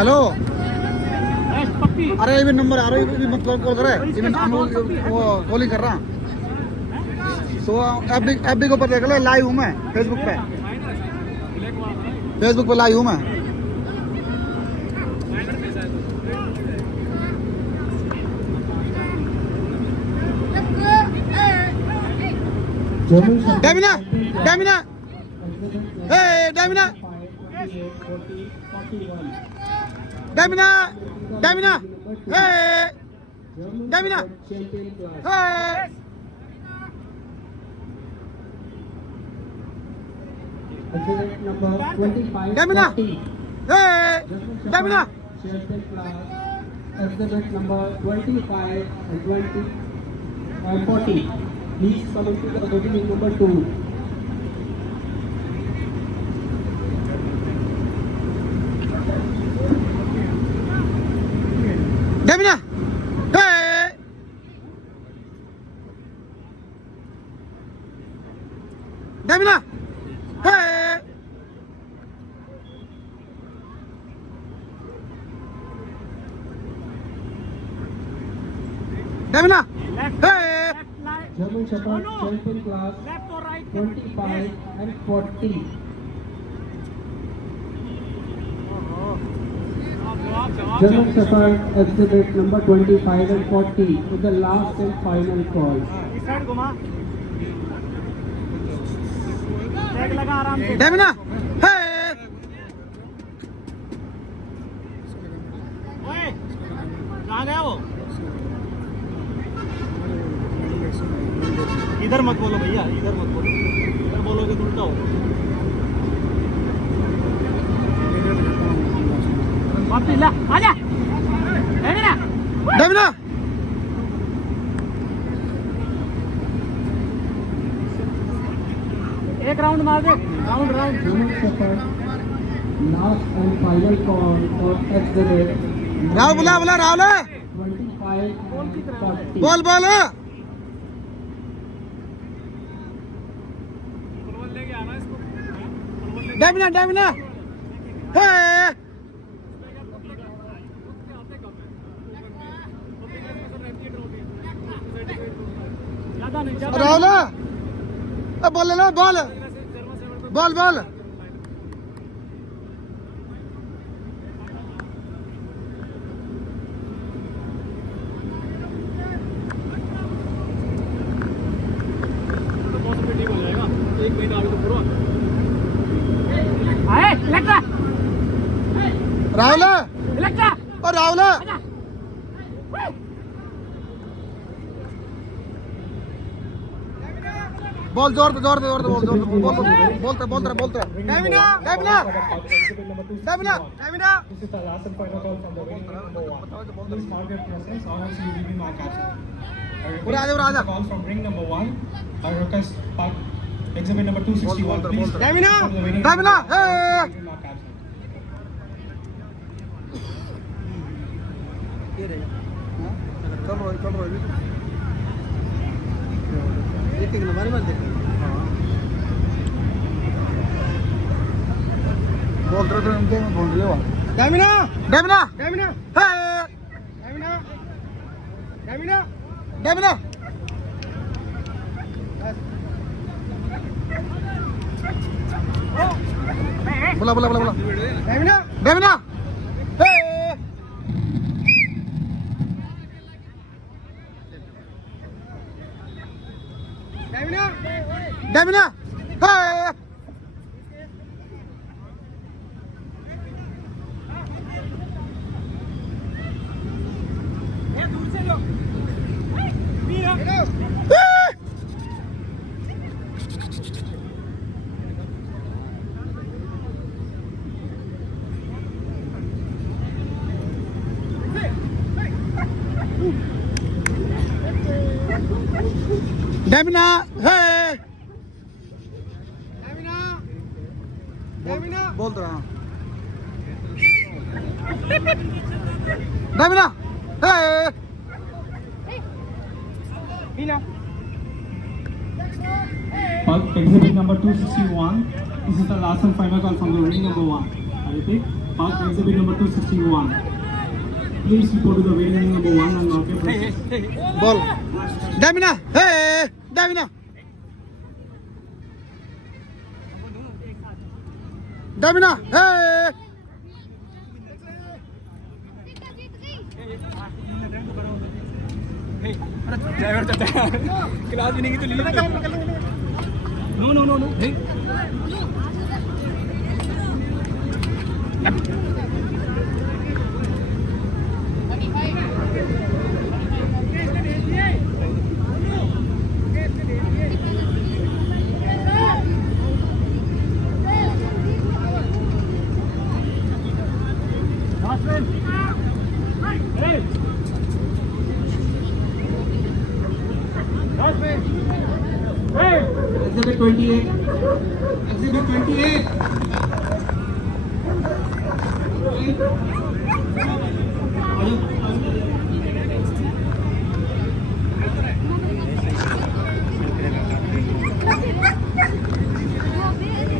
Hello अरे ये भी नंबर आ रहा है ये मत कॉल करे इवन वो कॉलिंग कर रहा तो एफ बी के ऊपर देख ले लाइव हूँ मैं फेसबुक पे लाइव हूँ मैं Damina hey Damina hey Damina hey Damina hey Damina exhibit number 25 and 20 and 40. Please come into the opening number 2. Damina hey Damina hey Damina hey German Shepherd champion class 25 and 40. German Shepherd exhibit number 25 and 40 is the last and final call. Damina hey कहाँ गया वो इधर मत बोलो भैया इधर मत बोलो इधर बोलोगे तो उल्टा होगा वापस ला आजा Damina Damina एक राउंड मार दे round German Shepherd last and final call for exhibit Rahul बुला राहुल 25 and 40. बोल Damina hey राहुल बोल ले बोल एक महीना आगे तो पूरा आए इलेक्ट्रा राहुल इलेक्ट्रा और राहुल बोल जोर बोलते Damina This is the last and final call from the winning number 1. Please mark your presence or else you will be my caption. Raja. Call from ring number 1. I request park exhibit number 261. Please. Damina From the winning hey number 1, you will be my caption. बोल रहे थे उनके बोल रहे हो Damina hey Damina बोला Damina hey Damina hey Damina hey बोल रहा हूँ Damina hey Exhibit number 261. This is the last and final call from the ring number 1. I repeat, Park exhibit number 261. Please report to the waiting number 1 and market process. Ball. Damina. Hey, Damina. Damina. Hey. Class भी नहीं की तो leave no no no no Exhibit 28. Exhibit 28.